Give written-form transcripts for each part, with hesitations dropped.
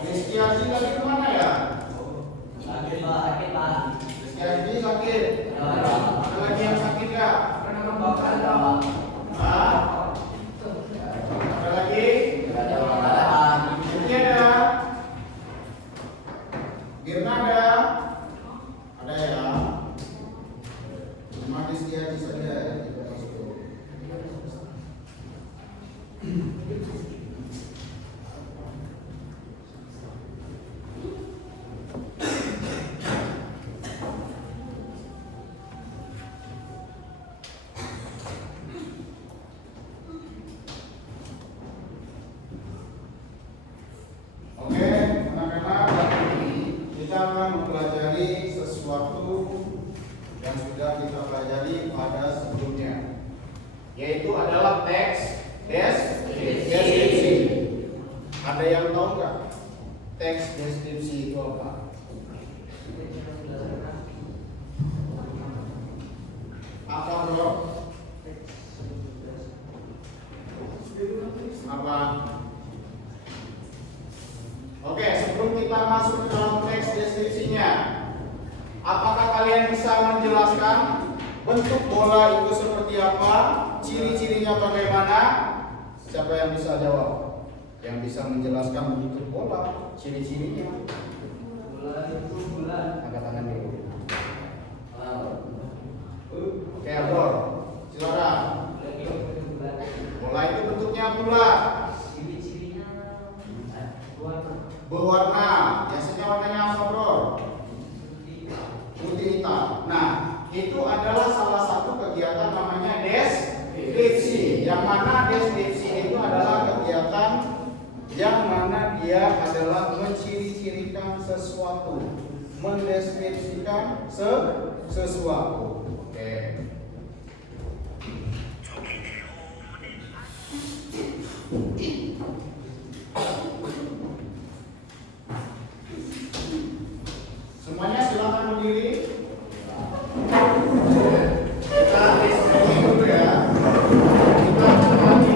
Rizky Haji lagi kemana ya? Sakit. Rizky Haji sakit. Ada lagi yang sakit nggak? Hah? Ada lagi? Ini ada. Girna ada? Ada ya? Cuma Rizky Haji saja ya. Oke, anak-anak, hari ini kita akan mempelajari sesuatu yang sudah kita pelajari pada sebelumnya, yaitu adalah teks deskripsi. Ada yang tahu nggak teks deskripsi itu apa? Apa bro? Apa? Oke, sebelum kita masuk ke dalam teks deskripsinya, apakah kalian bisa menjelaskan bentuk bola itu seperti apa, ciri-cirinya bagaimana? Siapa yang bisa jawab? Yang bisa menjelaskan bentuk bola, ciri-cirinya? Bola itu bulat. Angkat tangan dulu. Oke, Abdul, silakan. Bola itu bentuknya bulat, Ciri-cirinya berwarna. Biasanya warnanya apa, bro? Putih hitam. Nah, itu adalah salah satu kegiatan namanya deskripsi. Yang mana deskripsi itu adalah kegiatan yang mana dia adalah menciri-cirikan sesuatu, mendeskripsikan sesuatu. Oke. Semuanya silakan berdiri. Kita listening dulu ya. Kita lagi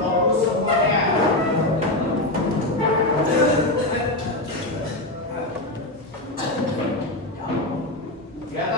fokus semuanya. Kelihatan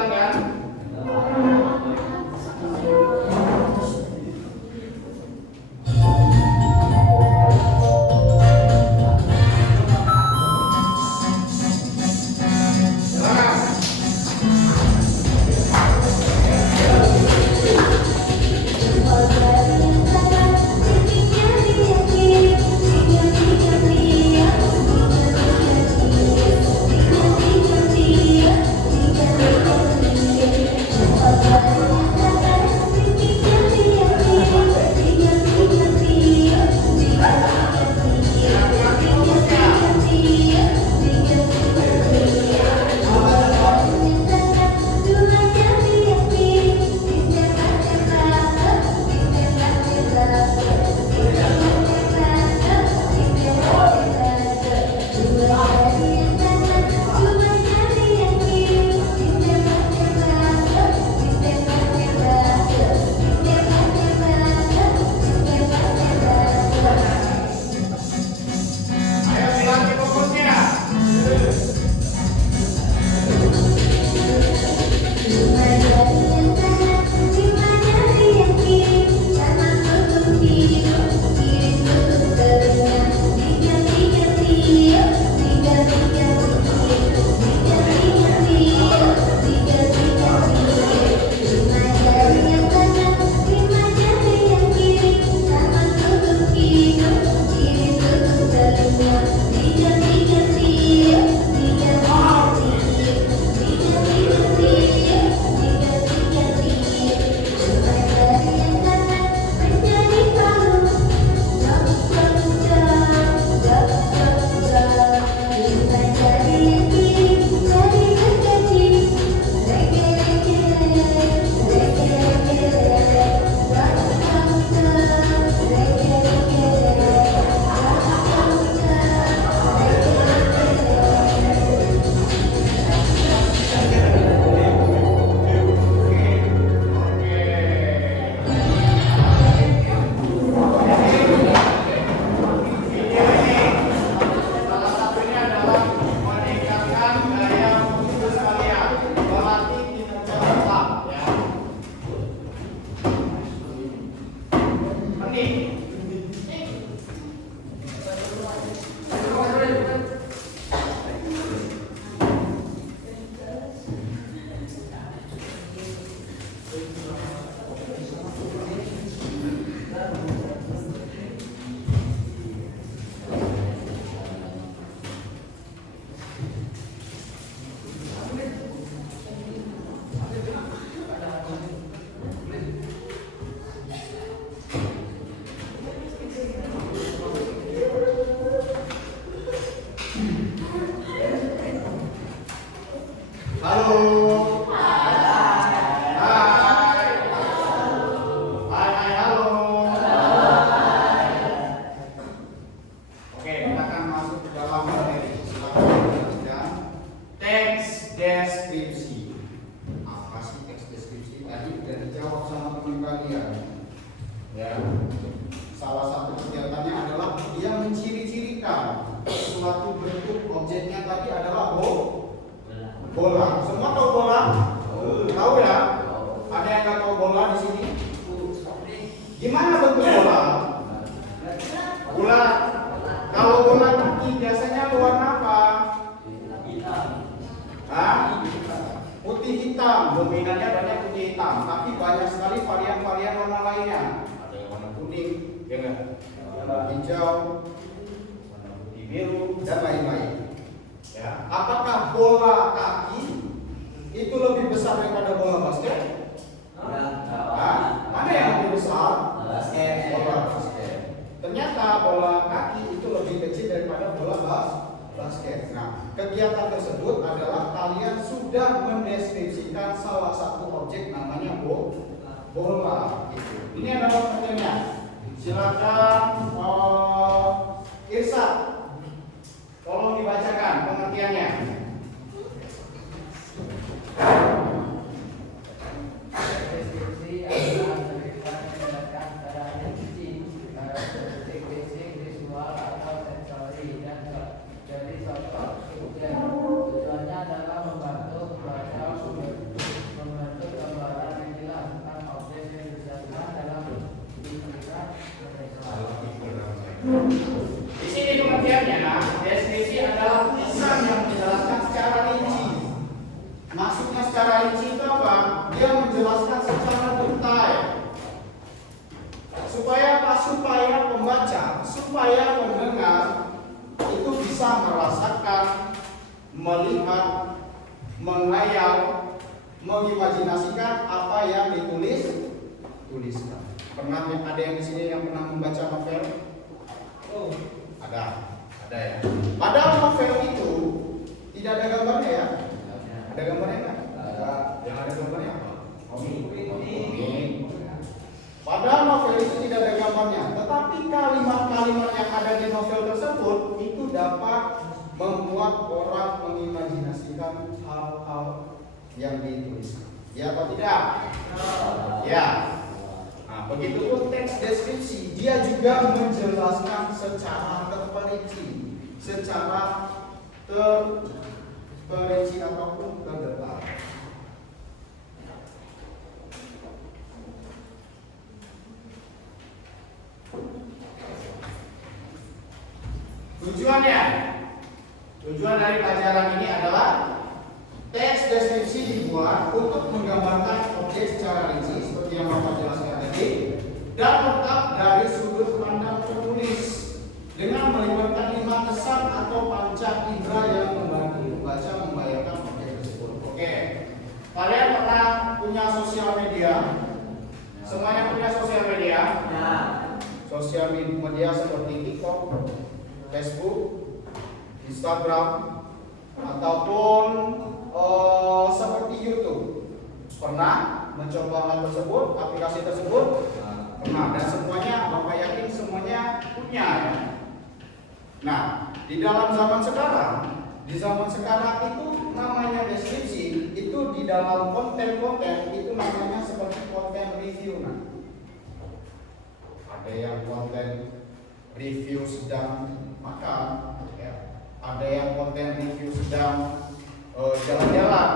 dominannya banyak putih hitam, tapi banyak sekali varian-varian warna lainnya. Ada yang warna kuning, ya nggak? Warna hijau, warna putih biru, dan lain-lain. Ya, apakah bola kaki itu lebih besar daripada bola basket? Mana yang lebih besar? Basket. Bola basket. Ternyata bola kaki itu lebih kecil daripada bola basket. Nah, kegiatan tersebut adalah kalian sudah mendeskripsikan salah satu objek namanya bola. Gitu. Ini adalah pengertiannya. Silakan Irsa, tolong dibacakan pengertiannya. Deskripsi adalah cerita tindakan secara rinci, fisik, visual atau sensori dan jadi contoh objek. Tujuannya adalah membantu pembaca membentuk gambaran yang jelas tentang objek yang dijelaskan dalam pikiran mereka. Di sini pengertiannya, deskripsi adalah tulisan yang menjelaskan secara rinci. Maksudnya secara rinci itu apa? Dia menjelaskan secara detail. Supaya apa? Supaya pembaca, supaya pendengar itu bisa merasakan, melihat, menghayal, mengimajinasikan apa yang tuliskan. Pernah ada yang di sini yang pernah membaca novel? Oh, ada ya. Padahal novel itu tidak ada gambarnya ya. Ada gambarnya nggak? Ada. Yang ada gambarnya apa? Komik. Padahal novel itu tidak ada gambarnya, tetapi kalimat-kalimat yang ada di novel tersebut itu dapat membuat orang mengimajinasikan hal-hal yang ditulis. Ya atau tidak? Ya. Nah, begitu pun teks deskripsi, dia juga menjelaskan secara terperinci, secara terperinci ataupun terdetail. Tujuan dari pelajaran ini adalah teks deskripsi dibuat untuk menggambarkan objek secara rinci seperti yang Bapak jelaskan tadi, dan tetap dari sudut pandang penulis dengan melibatkan 5 kesan atau panca indera yang membantu membaca membayangkan objek tersebut. Oke, kalian pernah punya sosial media? Semuanya punya sosial media? Nah, Sosial media seperti TikTok, Facebook, Instagram, ataupun seperti YouTube. Pernah mencoba hal tersebut, aplikasi tersebut? Pernah, dan semuanya Bapak yakin semuanya punya ya. Nah, di zaman sekarang itu namanya deskripsi, itu di dalam konten-konten itu namanya seperti konten review. Nah, ada yang konten review sedang makan, ya. Ada yang konten review sedang jalan-jalan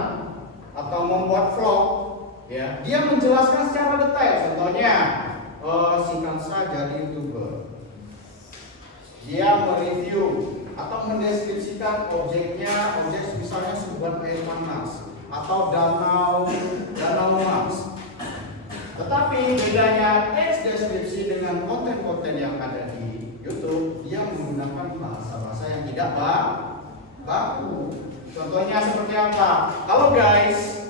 atau membuat vlog, ya. Dia menjelaskan secara detail. Contohnya, Sinkansa jadi YouTuber. Dia mereview atau mendeskripsikan objeknya, objek misalnya sumber air panas atau danau Mas. Tetapi bedanya teks deskripsi dengan konten-konten yang ada di YouTube, dia menggunakan bahasa-bahasa yang tidak baku. Contohnya seperti apa? Halo guys,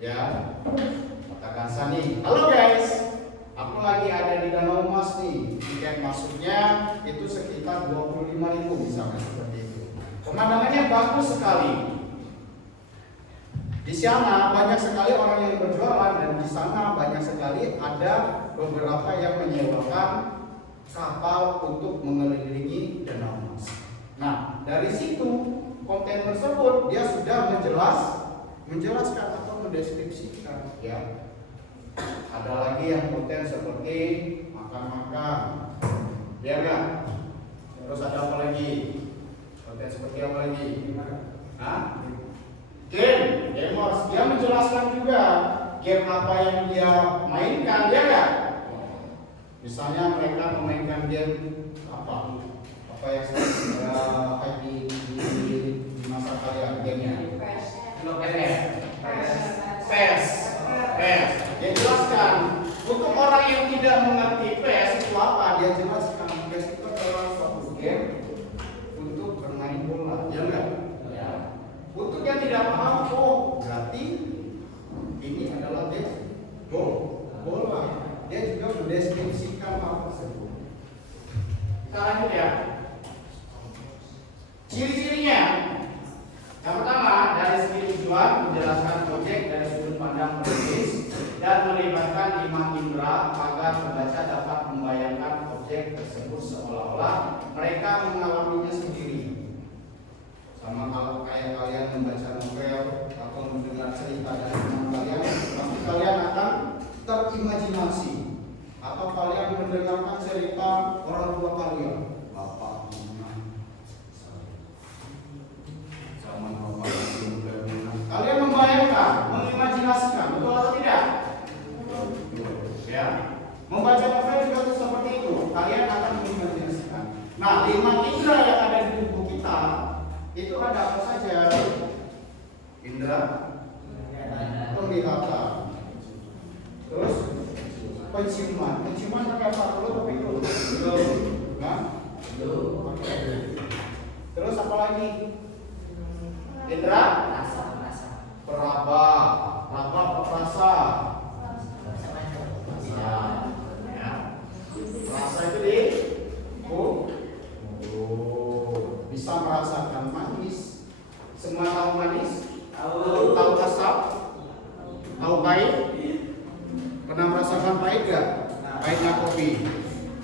ya, katakan Sani. Halo guys, aku lagi ada di Danau Mas nih. Tiket masuknya itu sekitar 25.000 misalnya seperti itu. Pemandangannya bagus sekali. Di sana banyak sekali orang yang berjualan, dan di sana banyak sekali ada beberapa yang menyewakan kapal untuk mengelilingi Danau Mas. Nah, dari situ konten tersebut dia sudah menjelaskan atau mendeskripsikan, ya. Ada lagi yang konten seperti makan-makan, ya kan? Terus ada apa lagi? Konten seperti apa lagi? Hah? Gamers, dia menjelaskan juga game apa yang dia mainkan, ya kan? Misalnya mereka memainkan game apa yang hype di masa kalian gamenya? PES. PES. Dia jelaskan. Untuk orang yang tidak mengerti PES itu apa? Dia jelaskan. PES itu adalah suatu game untuk bermain bola. Ya enggak? Ya. Untuk yang tidak paham, oh berarti ini adalah game bola. Dia juga mendeskripsikan hal tersebut. Kita lanjut ya. Ciri-cirinya. Yang pertama, dari segi tujuan menjelaskan objek dari sudut pandang penulis dan melibatkan 5 indera agar pembaca dapat membayangkan objek tersebut seolah-olah mereka mengalaminya sendiri. Sama kalau kayak kalian membaca novel atau mendengar cerita dari teman kalian, pasti kalian akan terimajinasi. Atau kalian mendengarkan cerita orang tua kalian, bapak, mama, zaman bapak masih muda, kalian membayangkan, mengimajinasikan, betul atau tidak? Ya, membaca novel juga seperti itu. Kalian akan mengimajinasikan. Nah, 5 indera yang ada di tubuh kita itu ada apa saja? Indera penglihatan, terus penciuman. Penciuman pakai apa? Mulut tapi itu. Nah, terus apa lagi? Indra? Peraba. Raba perasa. Ya. Rasa itu di bisa merasakan manis. Semua tahu manis? Tahu asam? Tahu pahit? Pernah merasakan pahit gak? Pahitnya kopi?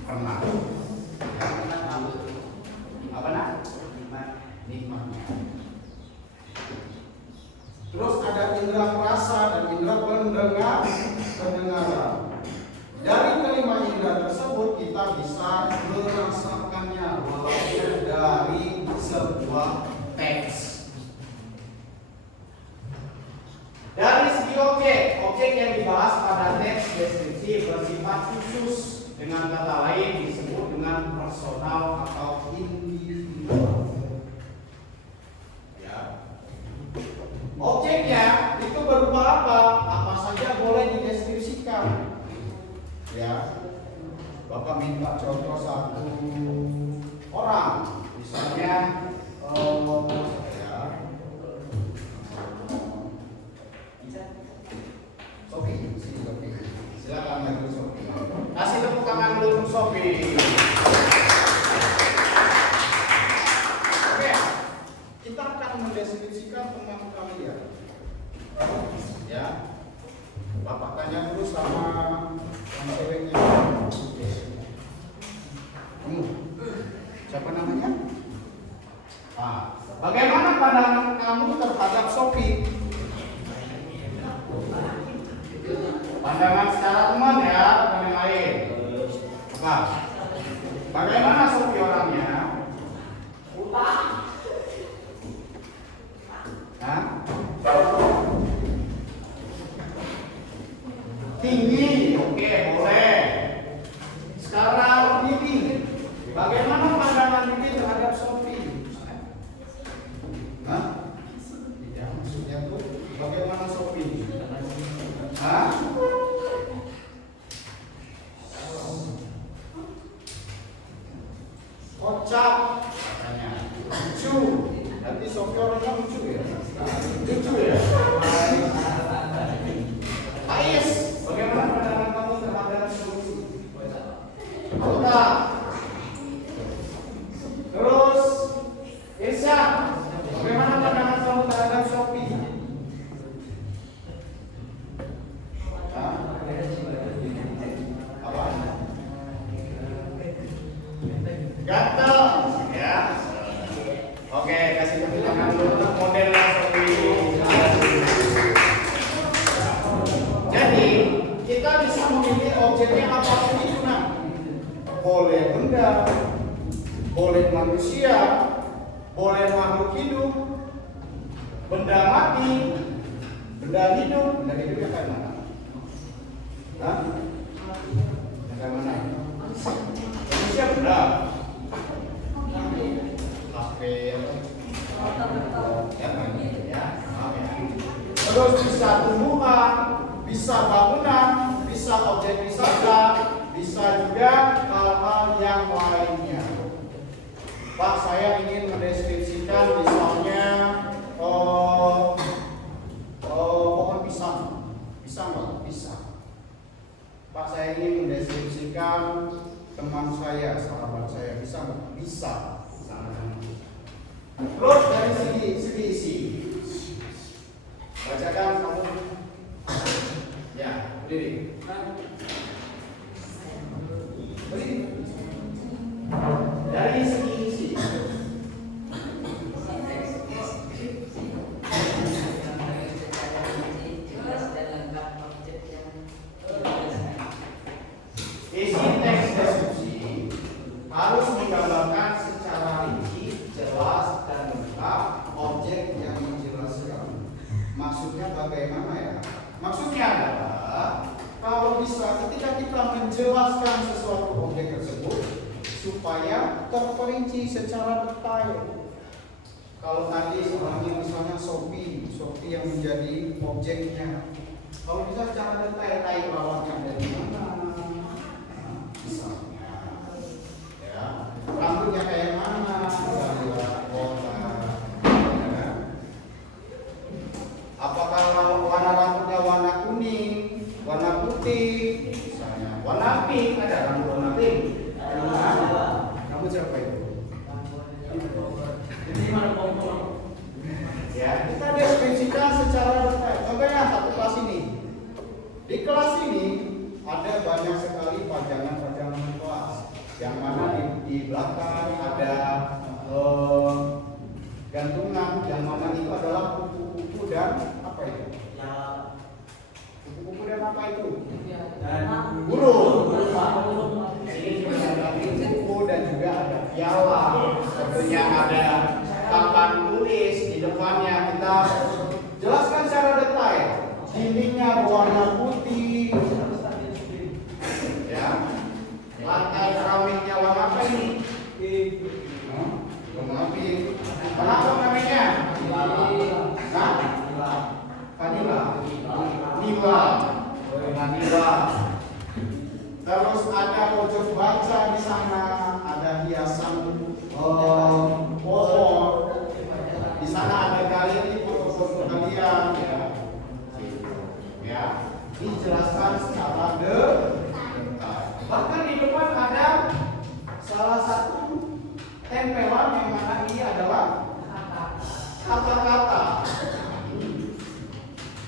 Pernah. Apa nak? Nikmatnya. Terus ada indera perasa dan indera pendengaran. Dari kelima indera tersebut kita bisa merasakannya walaupun dari sebuah teks. Dari segi objek yang dibahas pada teks deskripsi bersifat khusus, dengan kata lain disebut dengan personal atau individual. Ya. Objeknya itu berupa apa? Apa saja boleh dideskripsikan. Ya. Bapak minta contoh satu orang, misalnya Sofi, silakan maju Sofi. Kasih tepuk tangan dulu untuk Sofi. Oke, kita akan mendeskripsikan teman kalian. Ya, Bapak tanya dulu sama ceweknya. Siapa namanya? Bagaimana pandangan kamu terhadap Sofi? Pandangan secara teman ya, bukan yang lain. Nah, bagaimana Sofi orangnya? Tinggi, oke, boleh. Sekarang Bibi, bagaimana pandangan Bibi terhadap Sofi? Tidak, maksudnya tuh bagaimana Sofi? Kocak katanya, lucu. Nanti Sofi orangnya lucu ya, lucu ya. Ais, bagaimana pandangan kamu terhadap Sofi? Kota. Terus Irsa, bagaimana pandangan kamu terhadap Sofi? Gatel, ya. Oke, kasih tepuk tangan dulu untuk modelnya Sofi. Jadi, kita bisa memilih objeknya apapun itu, nah. Boleh benda, boleh manusia, boleh makhluk hidup, benda mati, benda hidupnya kayak mana? Kayak mana? Manusia benda. HP ya. Terus bisa bisa tumbuhan, bisa bangunan, bisa objek wisata, bisa juga hal-hal yang lainnya. Pak, saya ingin mendeskripsikan misalnya pohon pisang. Bisa nggak? Bisa. Pak, saya ingin mendeskripsikan teman saya, sahabat saya. Bisa nggak? Bisa. Terus dari segi isi. Bacakan kamu. Ya, berdiri. Berdiri. Dari segi isi. Isi teks deskripsi harus menggambarkan secara rinci, jelas, dan lengkap objek yang dijelaskan. Maksudnya bagaimana ya? Maksudnya adalah kalau bisa ketika kita menjelaskan sesuatu objek tersebut supaya terperinci secara detail. Kalau tadi soalnya misalnya Shopee yang menjadi objeknya, kalau bisa secara detail tai lawannya dari mana, misalnya, ya rambutnya kayak mana, dari kota, ya. Apakah warna rambutnya warna kuning, warna putih, misalnya warna pink, ada rambut warna pink. Kamu siapa itu? Ya, kita deskripsikan secara detail. Contohnya satu kelas ini. Di kelas ini ada banyak sekali pajangan-pajangan kelas. Yang mana di belakang ada gantungan, yang mana itu adalah buku-buku dan apa itu? Buku-buku dan apa itu? Burung. Ini juga ada buku dan juga ada piala. Tentunya ada papan tulis di depannya. Kita jelaskan secara detail. Dindingnya berwarna putih. Ya. Lantai keramiknya warna apa ini? Warna pink. Kenapa namanya? Nah, vanilla. Vanilla. Terus ada pojok baca di sana, ada hiasan pohon. Di sana ada galeri foto-foto kalian, ya. Ya, dijelaskan secara detail. Bahkan di depan ada salah satu tempelan yang mana ini adalah kata-kata.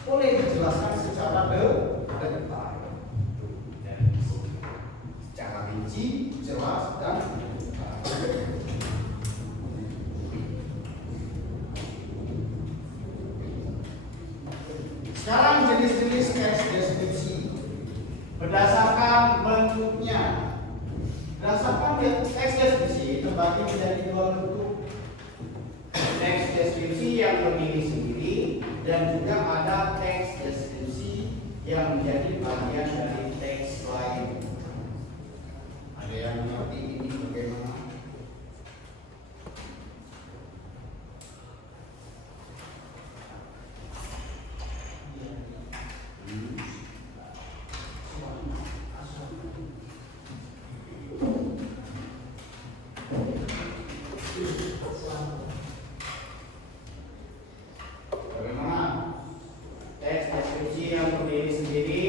Boleh dijelaskan secara detail. Secara rinci, jelas, dan sekarang jenis-jenis teks deskripsi berdasarkan bentuknya. Berdasarkan teks deskripsi terbagi menjadi dua bentuk. Teks deskripsi yang berdiri sendiri dan juga ada teks deskripsi yang menjadi bagian dari teks lain. Ada yang mengerti ini bagaimana? Bagaimana? Teks deskripsi yang berdiri sendiri,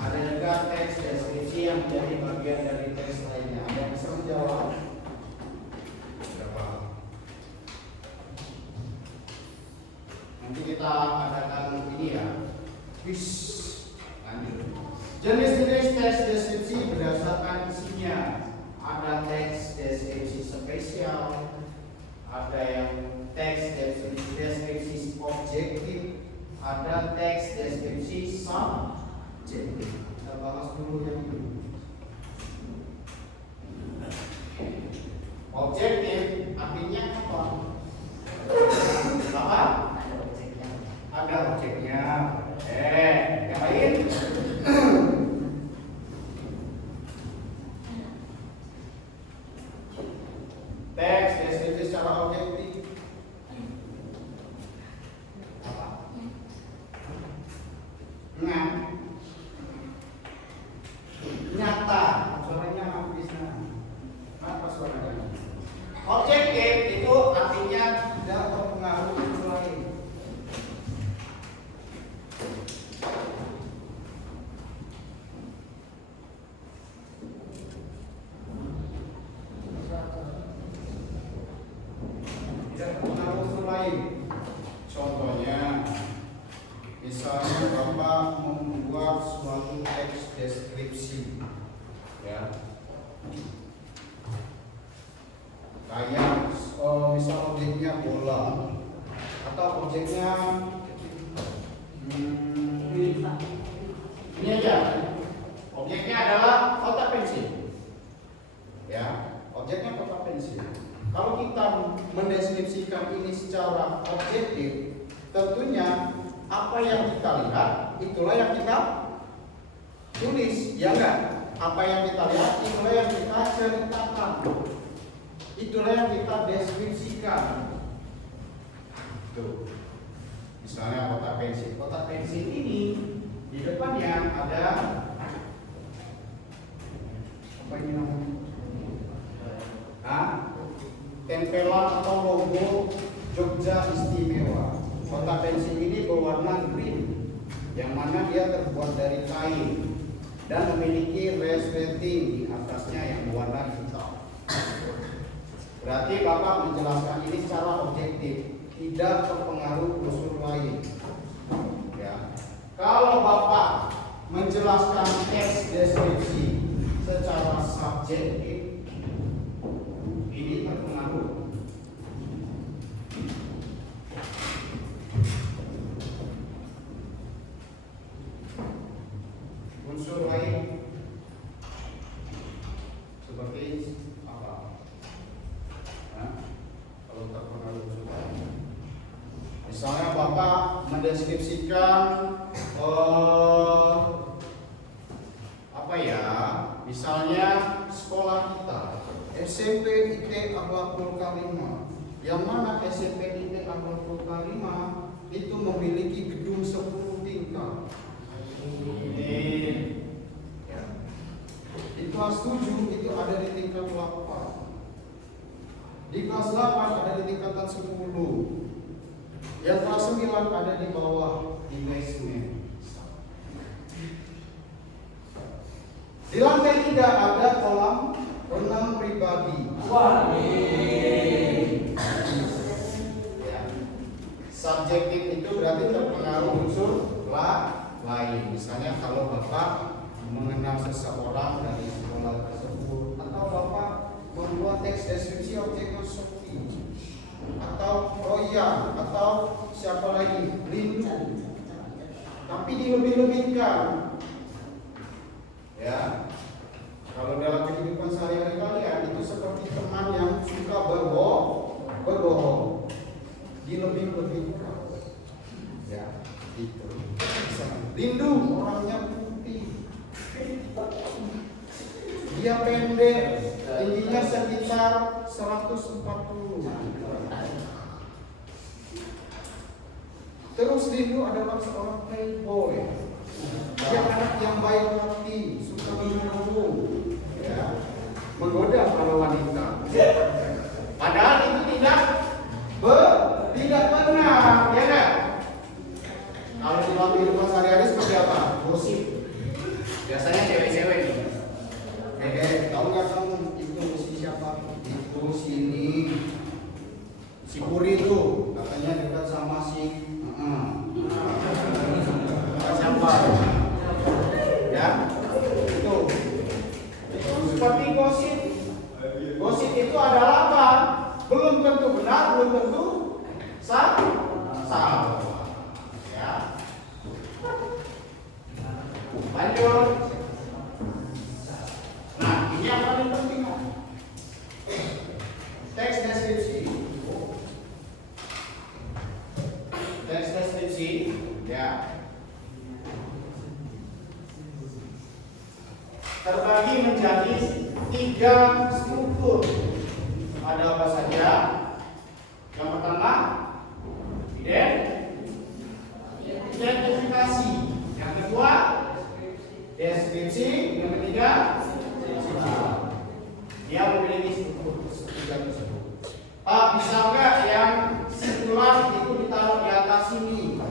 ada juga teks deskripsi yang menjadi bagian dari teks lainnya. Ada yang bisa menjawab? Berapa? Nanti kita adakan ini ya. Lanjut. Jenis-jenis teks deskripsi berdasarkan isinya. Ada teks deskripsi spesial, ada yang teks deskripsi objektif, ada teks deskripsi subjektif. Kita bahas dulu yang itu. Objektif artinya apa? Apa? Ada objeknya. Yang lain? Teks deskripsi secara objektif. Apa? objeknya ini aja. Objeknya adalah kotak pensil. Ya, objeknya kotak pensil. Kalau kita mendeskripsikan ini secara objektif, tentunya apa yang kita lihat itulah yang kita tulis, ya enggak? Apa yang kita lihat itulah yang kita ceritakan, itulah yang kita deskripsikan. Tuh, misalnya kotak pensil. Kotak pensil ini di depannya ada apa ini namanya? Tempelan atau logo Jogja Istimewa. Kotak pensil ini berwarna green, yang mana dia terbuat dari kain dan memiliki resleting di atasnya yang berwarna hitam. Berarti Bapak menjelaskan ini secara objektif, tidak terpengaruh unsur lain. Ya. Kalau Bapak menjelaskan teks deskripsi secara subjektif, ini terpengaruh. Unsur lain seperti apa? Kalau terpengaruh unsur lain, misalnya Bapak mendeskripsikan apa ya? Misalnya sekolah kita SMP IT Akhlakul Karimah, yang mana SMP IT Akhlakul Karimah itu memiliki gedung 10 tingkat. Ya. Di kelas 7 itu ada di tingkat 8. Di kelas 8 ada di tingkatan 10. Yang kelas 9 ada di bawah di basement. Di lantai 3 ada kolam renang pribadi. Ya. Subjektif itu berarti terpengaruh unsur lain. Misalnya kalau Bapak mengenal seseorang dari sekolah tersebut, atau Bapak membuat teks deskripsi objek Sophie, atau Roya, atau siapa lagi, Lindu, tapi dilebih-lebihkan. Ya, kalau dalam kehidupan sehari-hari kalian itu seperti teman yang suka berbohong, dilebih-lebihkan. Ya, itu. Lindu orangnya putih, dia pendek, tingginya sekitar 140. Terus Lindu adalah seorang playboy. Dia anak yang baik hati, suka minum, ya, menggoda para wanita. Padahal itu tidak benar, ya kan? Kalau di dalam kehidupan sehari-hari seperti apa? Gosip. Biasanya cewek-cewek nih. Tahu nggak kamu itu si siapa? Itu sini, si Puri itu katanya dekat sama si siapa? Ya, itu seperti gosip. Gosip itu adalah apa? Belum tentu benar, belum tentu salah. Ya. Lanjut. Nah, ini yang paling penting. Teks deskripsi. Teks deskripsi, ya, terbagi menjadi 3 struktur. Ada apa saja? Yang pertama, identifikasi. Yang kedua, deskripsi. Yang ketiga, dia memiliki struktur 3 tersebut. Pak, bisa nggak yang sirkular itu ditaruh di atas sini?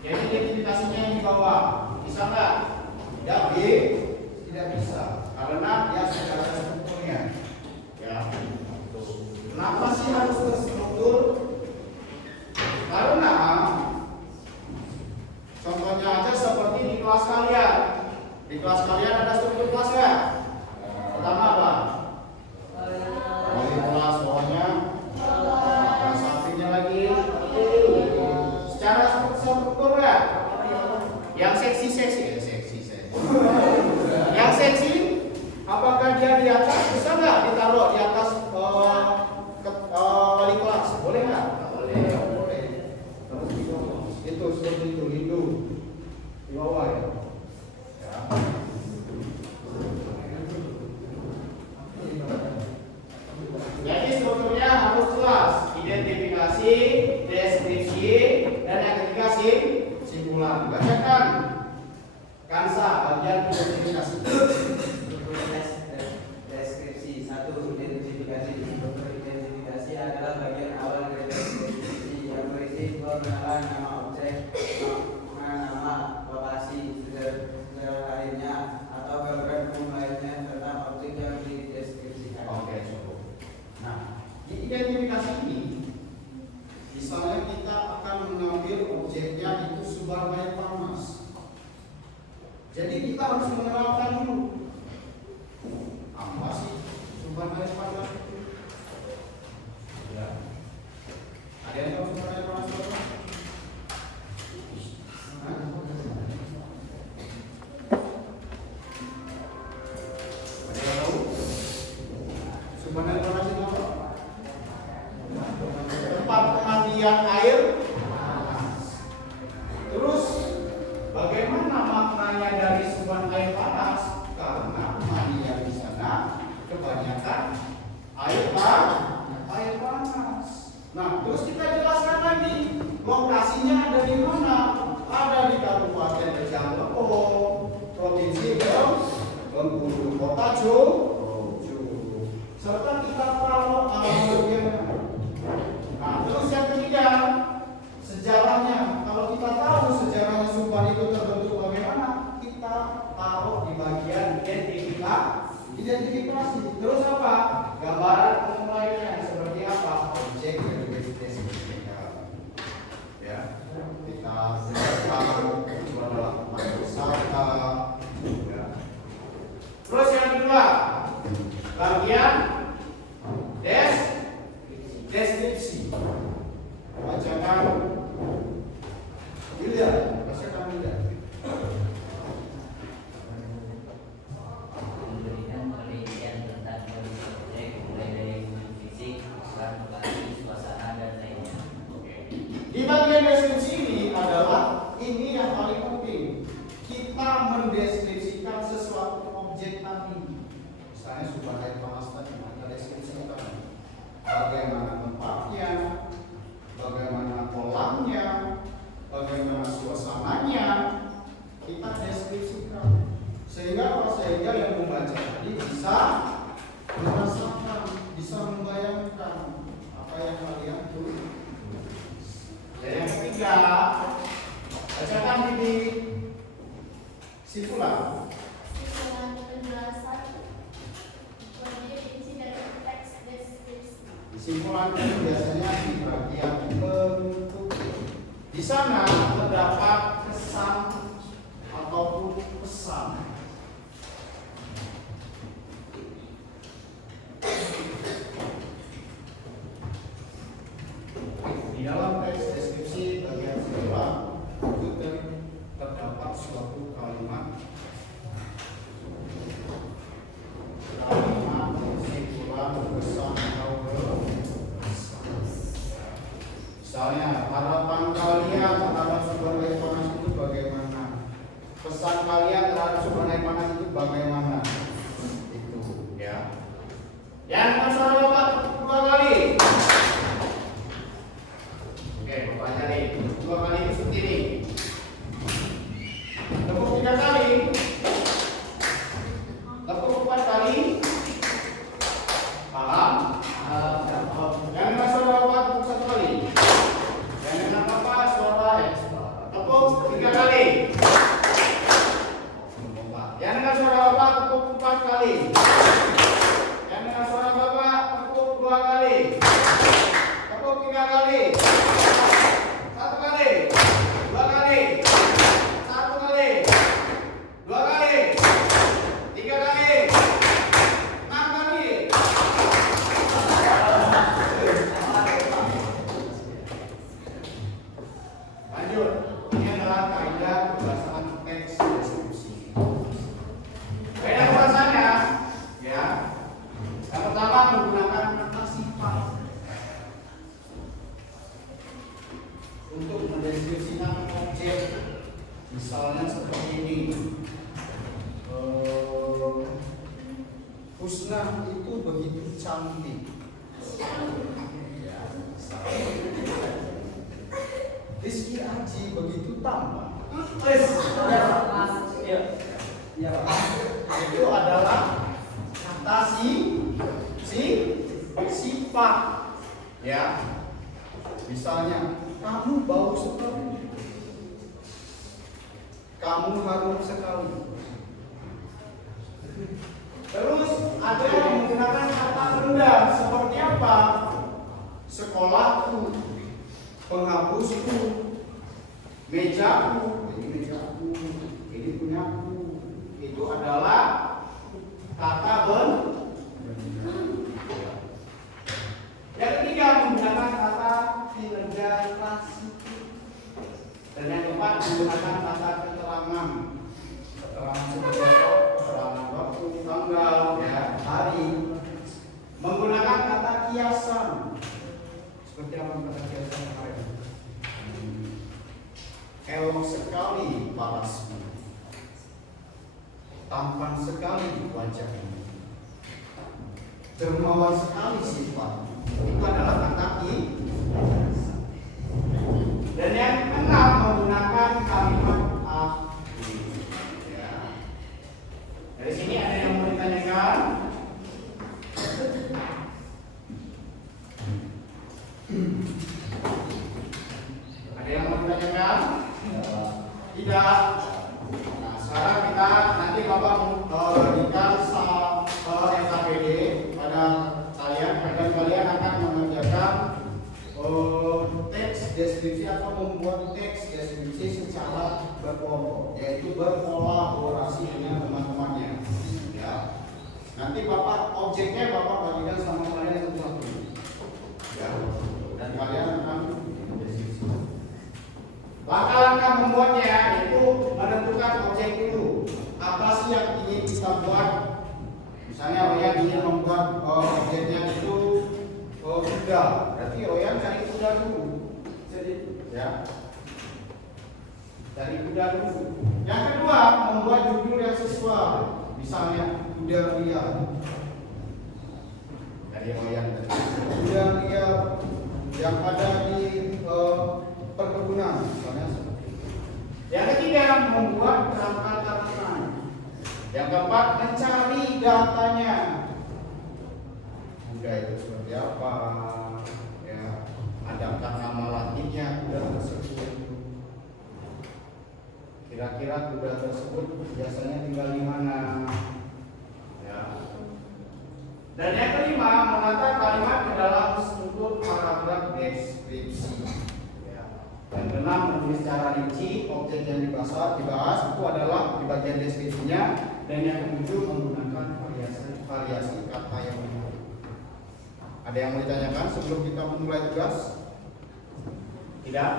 Jadi identifikasinya yang di bawah. Bisa nggak? Tidak bisa. Karena dia sudah ada strukturnya. Ya. Kenapa sih harus terstruktur? Karena contohnya aja seperti di kelas kalian. Di kelas kalian ada struktur kelas nggak? Pertama apa? Wali kelas, bawahnya, sampingnya lagi pengenalan nama objek, nama lokasi, segala lainnya, atau gambaran umum lainnya tentang objek yang dideskripsikan. Oke, cukup. Nah, di identifikasi ini, misalnya kita akan mengambil objeknya itu sebagai panas. Jadi kita harus mengenalkan dulu apa sih sebagai panas itu. Ya. Ada yang tahu sebagai panas apa? Ada yang tahu? Sebenarnya panas itu apa? Tempat pemandian air panas. Terus bagaimana maknanya dari sebuah air panas? Karena pemandian di sana kebanyakan air panas. Nah, terus kita jelaskan lagi lokasinya ada di mana? Ada di Kabupaten Rejang Lebong, Provinsi Bengkulu, Kota Jojo. Serta kita tahu alamatnya. Nah, terus yang ketiga, sejarahnya. Kalau kita tahu sejarahnya Subang itu terbentuk bagaimana, kita taruh di bagian identifikasi. Terus apa? Gambaran umum lainnya seperti apa? Objek yang dideskripsikan. Ya, kita tahu itu adalah tempat wisata. Ya. Terus yang kedua, bagian deskripsi. Bacakan Yulia, bacakan Yulia. Memberikan penelitian tentang kondisi objek mulai dari wujud fisik, ukuran lokasi, suasana dan lainnya. Di bagian deskripsi ini adalah ini yang paling penting. Kita mendeskripsikan sesuatu objek tadi. Misalnya sebuah air panas tadi kita deskripsikan. Bagaimana tempatnya, bagaimana kolamnya, bagaimana suasananya, kita deskripsikan. Sehingga yang membaca tadi bisa merasakan, bisa membayangkan apa yang kalian tulis. Dan yang ketiga, bacakan di simpulan. Simpulan penjelasan objek isi dari teks deskripsi. Simpulan itu biasanya di bagian bentuk. Di sana terdapat kesan ataupun pesan. Di dalam teks deskripsi bagian simpulan itu terdapat suatu kalimat kesimpulan pesan atau kesan. Misalnya harapan kalian terhadap sumber air panas itu bagaimana? Pesan kalian terhadap sumber air panas itu bagaimana? Itu ya. Yang masalah Bapak 2 kali. Oke, Bapak cari 2 kali itu seperti ini. Tepuk 3 kali. Tepuk 4 kali. Paham? Yang masalah Bapak tepuk 1 kali. Yang enak Bapak suara tepuk 3 kali. Yang dengan suara Bapak tepuk 4 kali. Yang dengan suara Bapak tepuk 2 kali. Tepuk 3 kali. 1 kali. 2 kali. 1 kali. 2 kali. 3 kali. 6 kali. Lanjut. Ini adalah kaidah pembahasan teks deskripsi. Kaidah pembahasannya, ya. Yang pertama menggunakan kata sifat untuk mendeskripsikan objek. Misalnya seperti ini. Husna itu begitu cantik. Ya, Rizky Aji begitu tampan. Itu adalah kata sifat. Ya. Misalnya Kamu bau sekali. Kamu harum sekali. Terus ada yang menggunakan kata rendah seperti apa? Sekolahku, penghapusku, mejaku, ini mejaku, ini punyaku. Itu adalah kata benar. Yang ketiga menggunakan kata kinerja klasik. Dan yang keempat menggunakan kata keterangan. Keterangan seperti apa? Keterangan waktu, tanggal, ya, hari. Menggunakan kata kiasan. Seperti apa kata kiasan kemarin? Elok sekali parasmu. Tampan sekali wajahmu. Dermawan sekali sifatmu. Itu adalah kata kiasan. Dan yang keenam menggunakan kalimat akhir. Ya. Dari sini ada yang mau ditanyakan? Ada yang mau ditanyakan? Tidak. Nah, sekarang kita nanti Bapak berikan SKPD pada kalian dan kalian akan mengerjakan teks deskripsi atau membuat teks deskripsi secara berkelompok, yaitu berkolaborasi dengan teman-temannya. Ya. Nanti Bapak objeknya Bapak bagikan sama kalian satu-satu. Ya. Dan kalian akan deskripsi. Langkah-langkah membuatnya itu menentukan objek dulu. Apa sih yang ingin kita buat? Misalnya Royan ingin membuat objeknya itu kuda, berarti Royan cari kuda dulu. Ya, cari kuda dulu. Yang kedua, membuat judul yang sesuai. Misalnya kuda liar. Dari Royan tadi. Kuda liar yang ada di perkebunan, misalnya seperti itu. Yang ketiga, membuat kerangka tanaman. Yang keempat, mencari datanya. Kuda itu seperti apa? Ya, adakah nama latinnya kuda tersebut? Kira-kira kuda tersebut biasanya tinggal di mana? Ya. Dan yang kelima, menata kalimat ke dalam struktur paragraf deskripsi. Dan keenam, menulis secara rinci objek yang dibahas itu adalah di bagian deskripsinya. Dan yang ketujuh, menggunakan variasi kata yang benar. Ada yang mau ditanyakan sebelum kita memulai tugas? Tidak?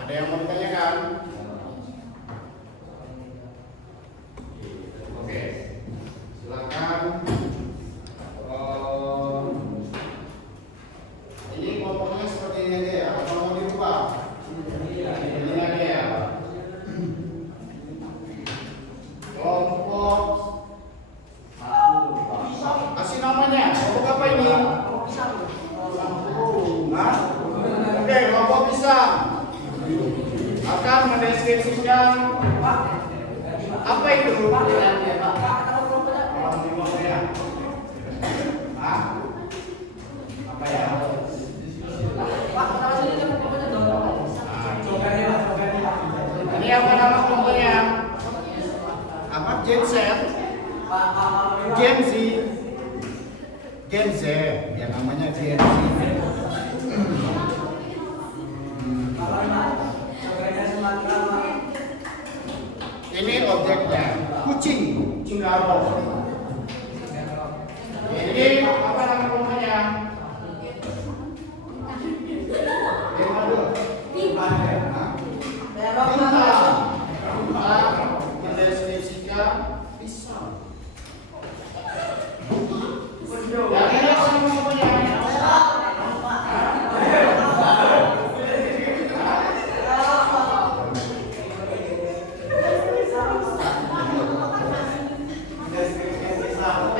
Ada yang mau ditanyakan? Oke, silakan. Ini kelompoknya seperti ini aja ya, atau mau dirubah? Ini aja ya. Kelompok kasih namanya. Kelompok apa ini? Nah, oke, kelompok pisang akan mendeskripsikan apa itu? Apa ya? Ini apa nama kelompoknya? Apa? Gen Z? Gen Z? Gen Z, ya namanya Gen Z. Ini objeknya, kucing, kucing garong. Ini apa nama kelompoknya? Mendeskripsikan pisang. Yang ini apa nama kelompoknya?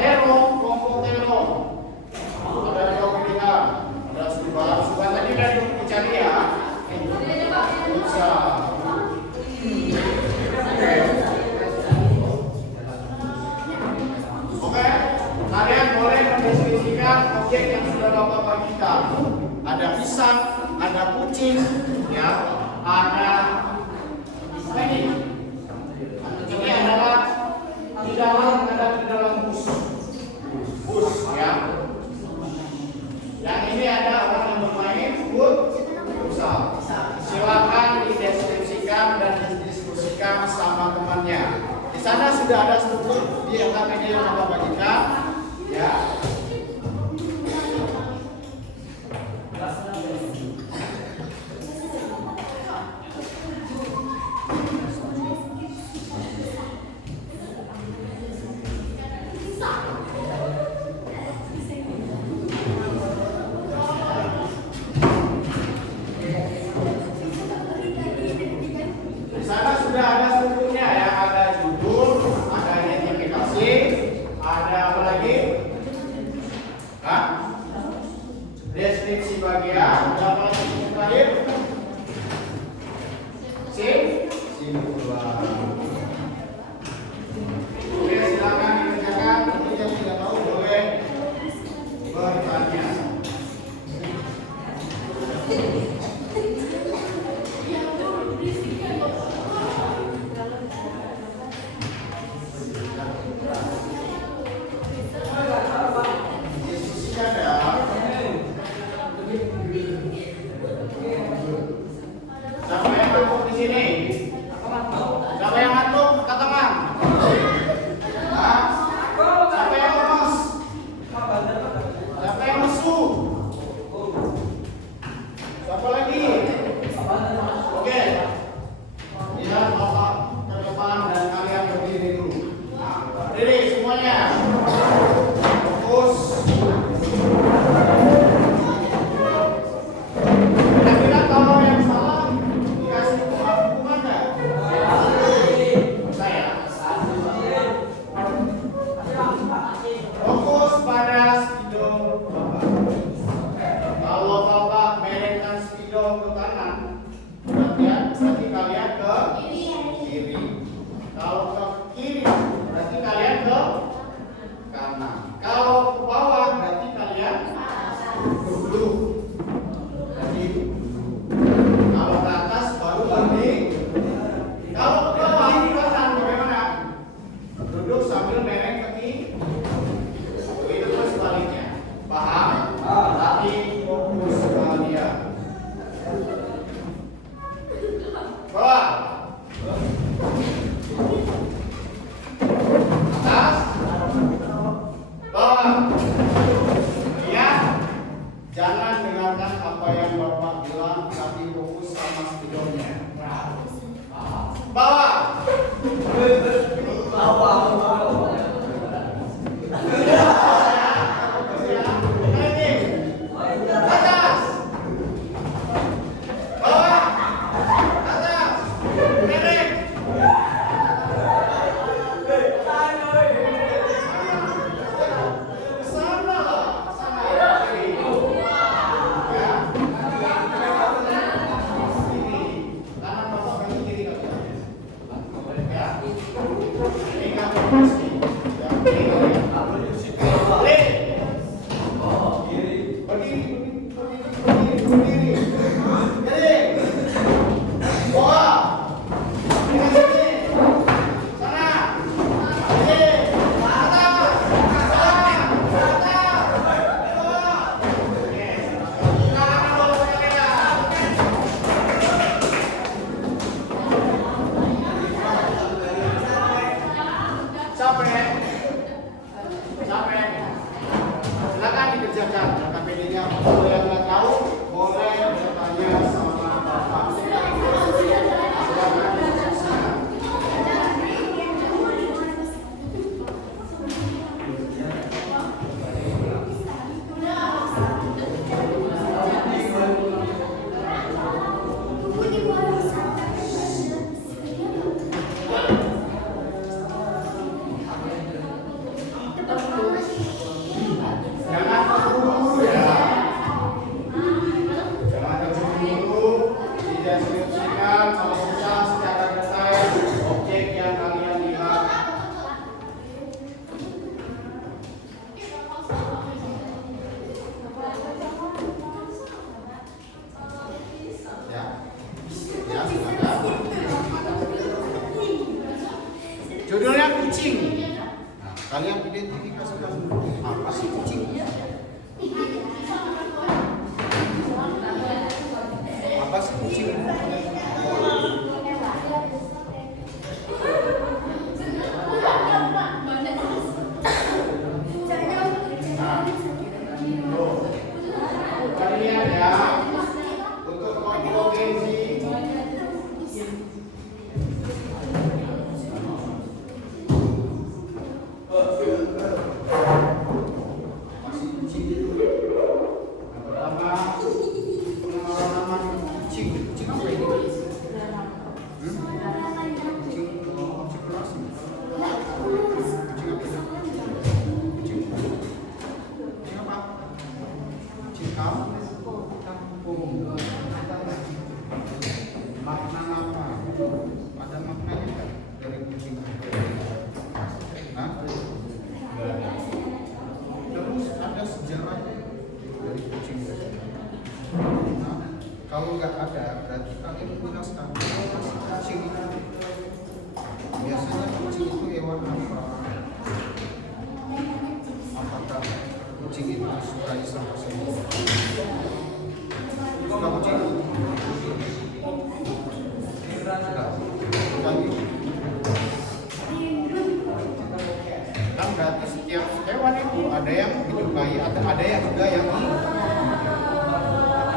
Terong, kelompok terong. Ada dua pilihan. Ada subhan tadi udah dicari ya. Bisa. Oke, kalian boleh mendeskripsikan objek yang sudah Bapak bagikan. Ada pisang, ada kucing, ya, ada apa ini? Ini adalah di dalam bus, ya. Yang ini ada orang yang bermain futsal. Silakan dideskripsikan dan didiskusikan sama temannya. Di sana sudah ada struktur di LKPD yang Bapak bagikan, ya. Di sana sudah ada strukturnya, ya, ada judul, ada identifikasi, ada apa lagi? Hah? Deskripsi bagian, ada apa lagi yang terakhir? Simpulan. Oke, silakan dikerjakan. Untuk yang tidak tahu boleh bertanya. Diskusikan, ya. Siapa yang ngantuk di sini? Siapa yang ngantuk? Angkat tangan. Hah? Siapa yang lemas? Siapa yang lesu? Siapa lagi? Oke. Lihat Bapak ke depan dan kalian berdiri dulu. Berdiri semuanya. Fokus. Kira-kira kalau yang salah dikasih hukuman nggak? Saya. Fokus pada spidol Bapak. Kalau Bapak merekkan spidol ke kanan, berarti kalian ke kiri. Kalau ke kiri, berarti kalian ke kanan. Kalau ke bawah, berarti kalian duduk. Jadi, kalau ke atas baru berdiri. Kalau ke bawah ini kanan, bagaimana? Duduk sambil mereng kaki. Itu pun sebaliknya. Paham? Tapi fokus kalian. Bawah. Atas. Bawah. Lihat. Jangan dengarkan apa yang Bapak bilang, tapi fokus sama spidolnya. Bawah. Atas. Bawah. Atas. Mereng. Sana. Kiri. Ya. Sini. Kanan Bapak kaki kiri kaki. Ya. Ini kan fokus nih. Ya. Ini kalian. Berdiri. Bawah. Ini sini. Sana. Sini. Atas. Atas. Bawah. Oke. Kanan dulu sekalian. Capek? Silakan dikerjakan. KPD-nya kalau yang nggak tahu boleh bertanya sama Bapak. Silakan diskusikan. Jangan terburu-buru, ya. Jangan terburu-buru. Makna apa? Ada maknanya nggak dari kucing? Hah? Nggak ada. Terus ada sejarahnya dari kucing. Nah, kalau nggak ada, berarti kalian menjelaskan kucing itu. Biasanya kucing itu hewan apa? Apakah kucing itu disukai sama semua? Suka kucing? Kan berarti setiap hewan itu ada yang menyukai, ada yang juga yang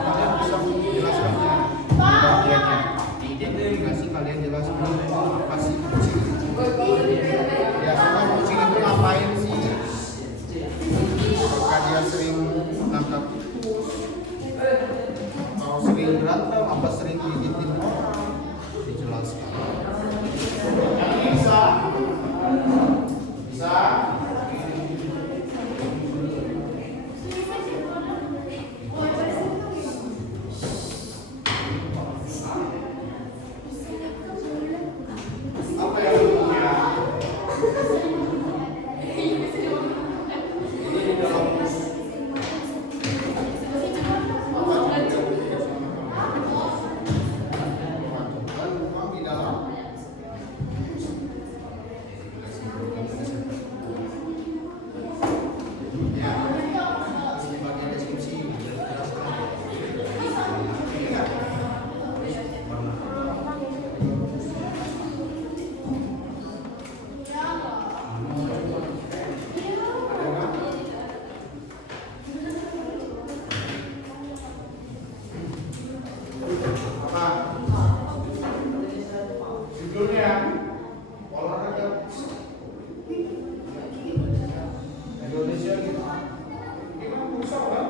kalian bisa menjelaskannya bagiannya di identifikasi. Kalian jelaskan apa sih kucing itu? Biasanya kucing itu ngapain sih? Apakah dia sering nangkap tikus atau sering berantem, apa sering gigitin orang? Dijelaskan. Yang ini bisa apa yang punya? Ini di dalam di dalam ya, sebagai deskripsi dijelaskan. Judulnya olahraga Indonesia gitu. Gimana bisa kan?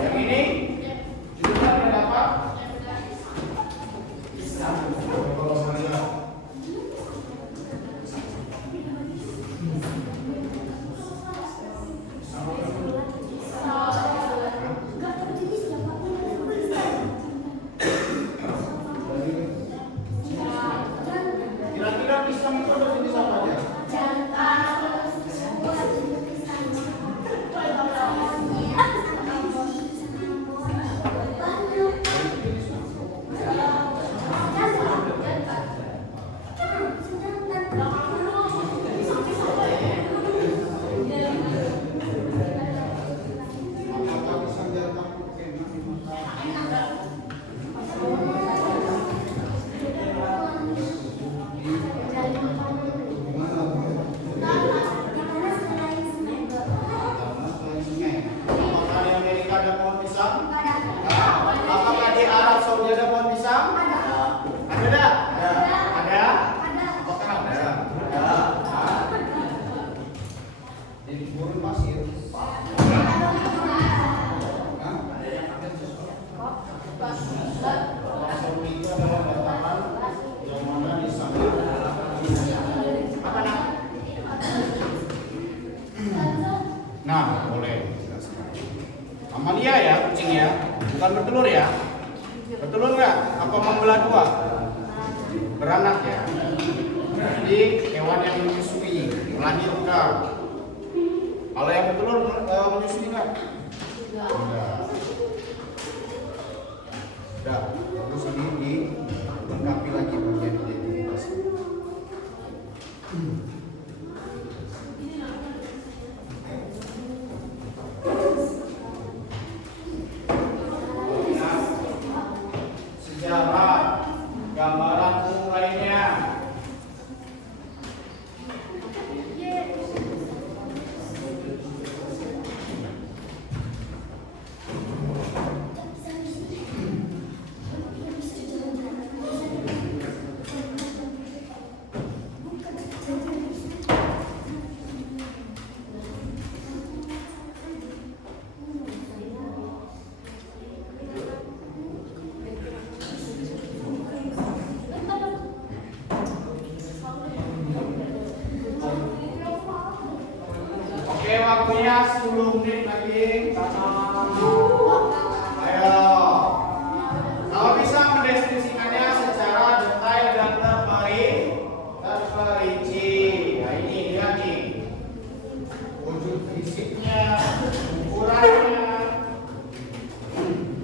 Yang ini judulnya ada apa? Kalau saya kira-kira pisang itu ada jenis apa aja? Apakah pisang jantan pakai apakah di Amerika ada pohon pisang? Apakah di Arab Saudi ada pohon pisang? Ada tak? Ada? Apakah ada? Di gurun pasir. Saudi itu adalah dataran yang mana di sana. Apa nak? Nah, boleh. Amalia ya kucingnya, bukan bertelur ya? Bertelur nggak? Apa membelah dua? Beranak ya. Jadi hewan yang menyusui, melahirkan. Kalau yang bertelur menyusui nggak? Enggak. Udah, terus ini dilengkapi lagi bagian identifikasi. Sejarah, gambaran umum lainnya. waktunya 10 menit lagi. Ayo. Kalau bisa mendeskripsikannya secara detail dan terperinci. Nah ini dia nih. Wujud fisiknya, ukurannya.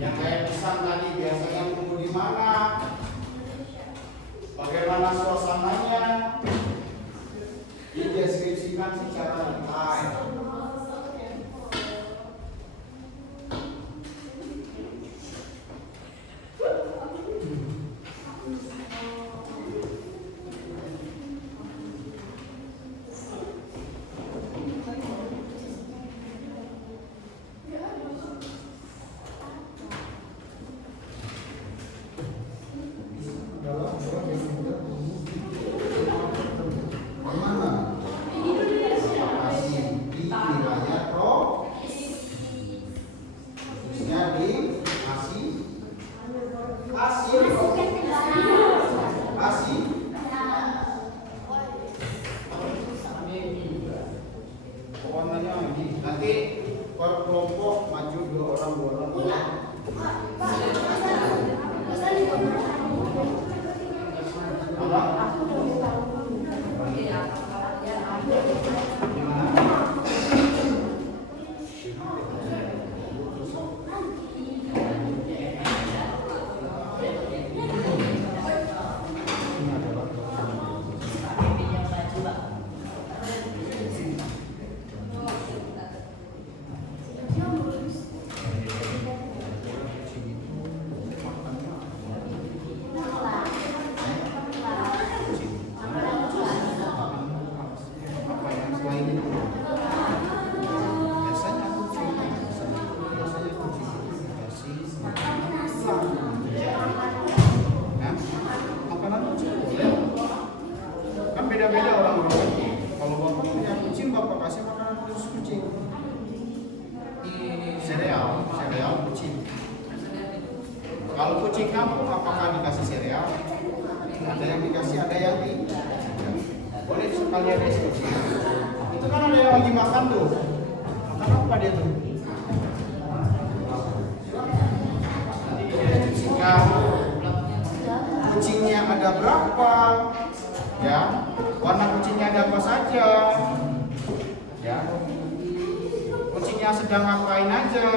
Yang kayak pisang tadi biasanya tumbuh di mana? Bagaimana suasananya? Dideskripsikan secara detail. Mana? Lokasi di wilayah khususnya di Asia. Pokoknya ini nanti per kelompok maju 2 orang. Apa? Apa yang selain itu? Biasanya kucing makanan kucing boleh. Kan beda-beda orang-orang kucing. Kalau bapak punya kucing, bapak kasih makanan khusus kucing. Sereal kucing. Kalau kucing kampung, apakah dikasih sereal? Ada yang dikasih, ada yang tidak. Boleh sekalian diskusi. Itu kan ada yang lagi makan tuh. Makan apa dia tuh? Nanti dideskripsikan kucingnya ada berapa, ya, warna kucingnya ada apa saja, ya, kucingnya sedang ngapain aja.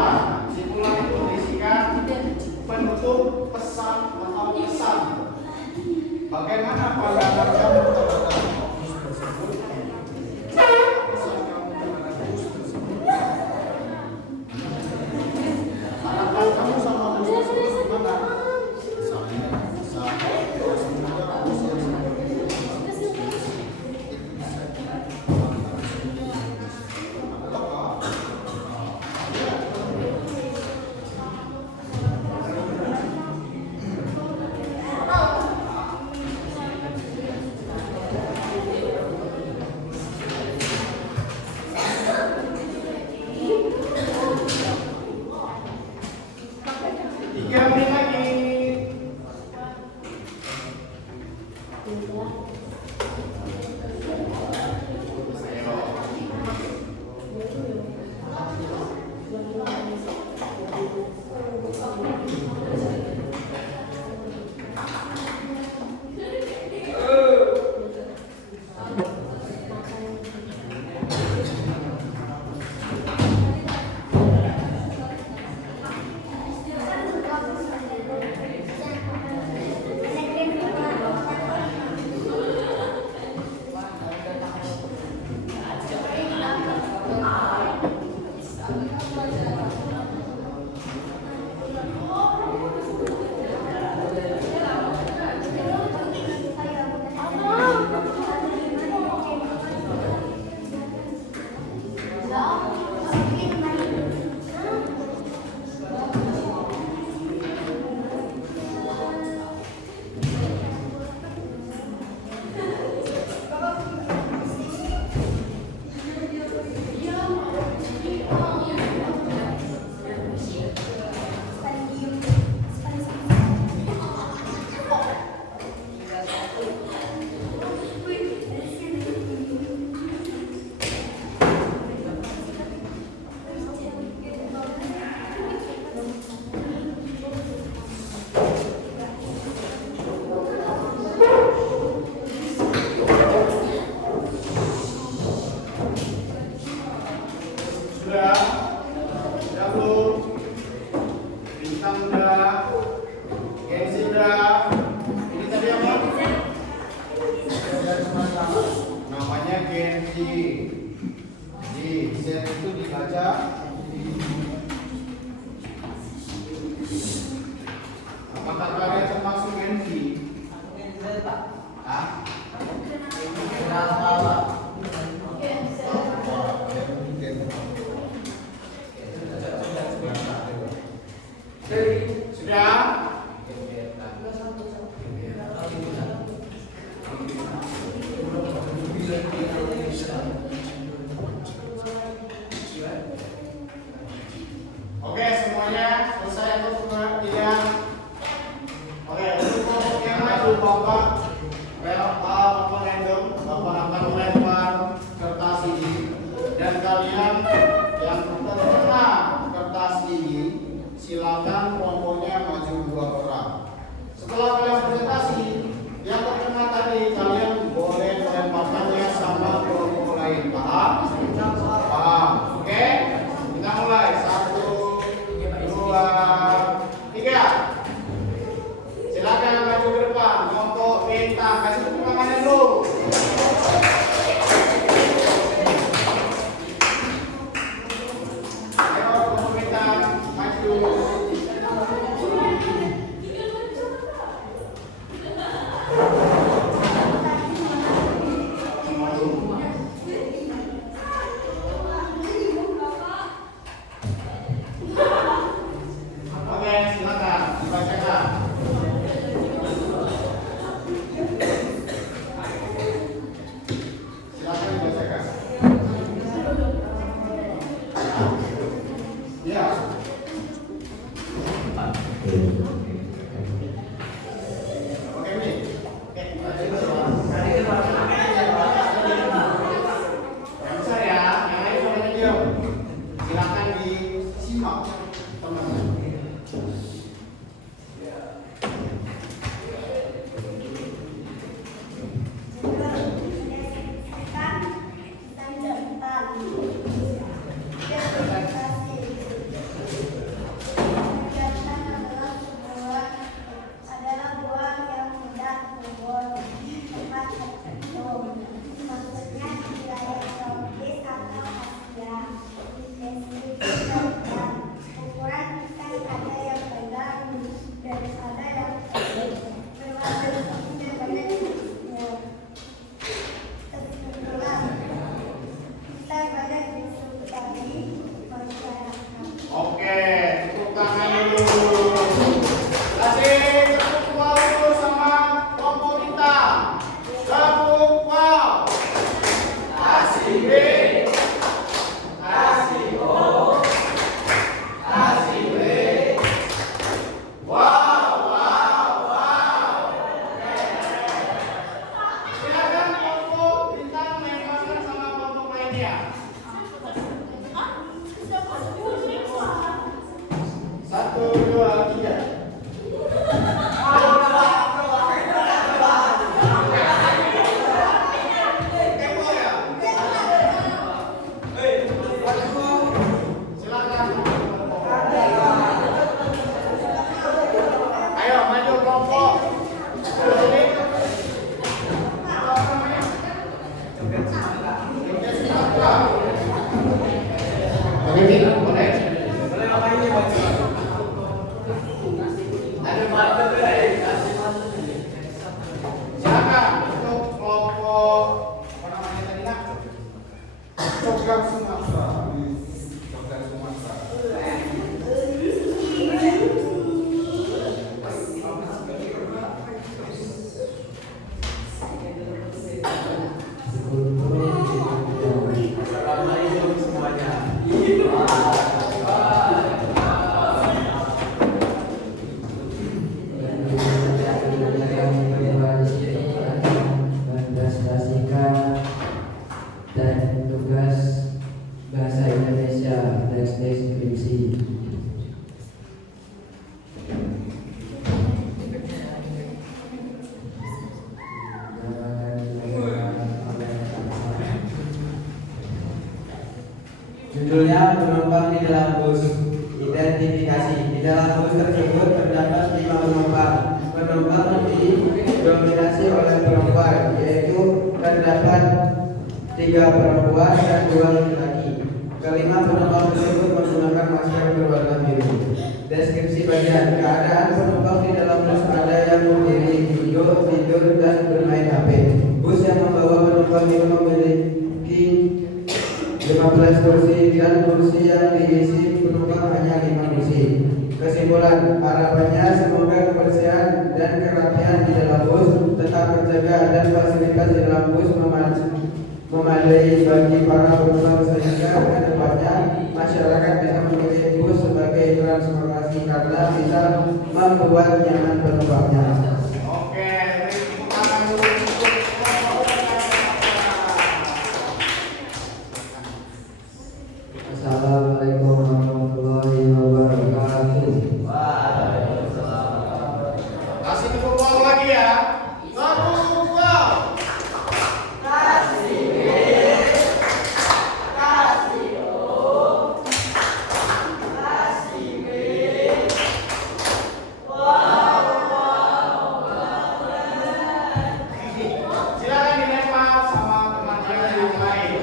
kesimpulan. Kesimpulan itu berisikan penutup pesan atau pesan. Bagaimana pandangan kamu terhadap bus tersebut? Pesan kamu terhadap bus tersebut? Harapan kamu sama bus tersebut gimana? Misalnya, semoga bus yang seperti itu bisa Oke, semuanya selesai untuk pengertian. Oke, untuk yang maju Bapak random, Bapak akan melempar kertas ini dan kalian yang terkena kertas ini silakan kelompoknya maju 2 orang. Setelah kalian presentasi, yang terkena tadi kalian boleh melemparkannya sama kelompok lain. Paham? Paham. Oke? Kita mulai. 1, 2, 3. Silakan maju ke depan. Kelompok bintang kasih tepuk tangannya dulu. Ayo kelompok bintang maju. Oke, silakan dibacakan. Silakan dibacakan. Ya. Oke, Mi. Oke. Yang besar ya, yang lain boleh diam. Silakan disimak teman-teman. Identifikasi. Di dalam bus tersebut terdapat 5 penumpang. Penumpang didominasi oleh perempuan, yaitu terdapat 3 perempuan dan 2 laki-laki. Kelima penumpang tersebut menggunakan masker berwarna biru. Deskripsi bagian. Keadaan penumpang di dalam bus ada yang berdiri, duduk, tidur, dan bermain HP. Bus yang membawa penumpang itu memiliki 15 kursi dan kursi yang diisi penumpang hanya 5 kursi. Kesimpulan, harapannya semoga kebersihan dan kerapian di dalam bus tetap terjaga dan fasilitas di dalam bus memadai bagi para penumpang sehingga ke depannya masyarakat bisa memilih bus sebagai transportasi karena bisa membuat nyaman penumpangnya. Oke, tepuk tangan dulu untuk Assalamualaikum warahmatullahi wabarakatuh. kasih tepuk tangan lagi ya. 1, 2. Silakan dilempar sama teman-teman yang lain.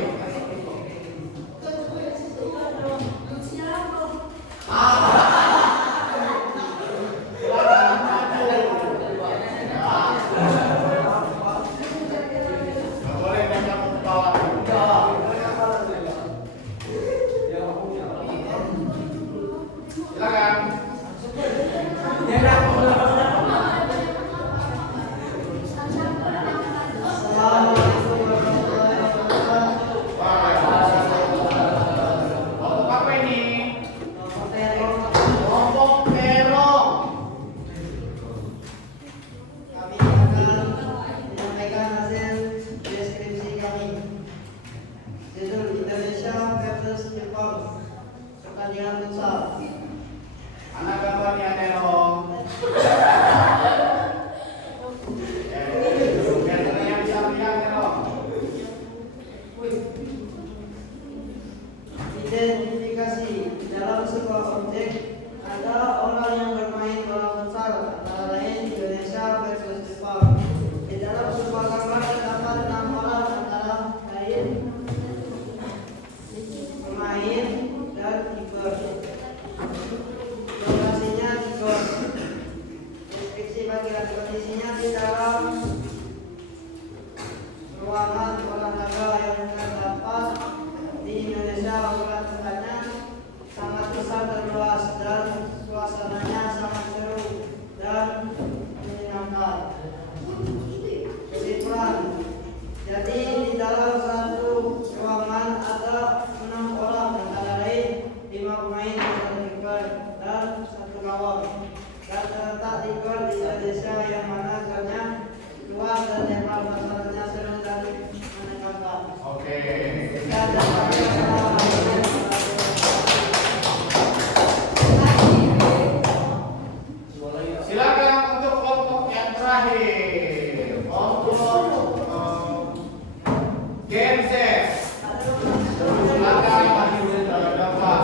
Nggak boleh nempel ke kepala. Silakan. Kelompok apa ini? Kelompok terong. Kami akan menyampaikan hasil deskripsi kami. Judul Indonesia versus Jepang. Pertandingan futsal. Mana gambarnya terong? Biar kalian bisa lihat terong. Identifikasi. Dalam sebuah objek ada orang yang bermain bola futsal, antara lain Indonesia versus Jepang. Di dalam sebuah kamar terdapat 6 orang, antara lain pemain dan kiper. Lokasinya di gor. Deskripsi bagian kondisinya di dalam ruangan olahraga yang terdapat di Indonesia. Lapangan tempatnya sangat besar dan luas dan suasananya sangat seru dan menyenangkan. Kesimpulan, jadi di dalam satu ruangan ada 6 orang, antara lain 5 pemain, 1 kiper dan 1 gawang. Dan terletak di gor di Indonesia yang mana gornya luas dan lebar, suasananya seru dan menyenangkan. Oke. Dan Silakan untuk kelompok yang terakhir. Kelompok Gen Z. Silakan maju ke depan.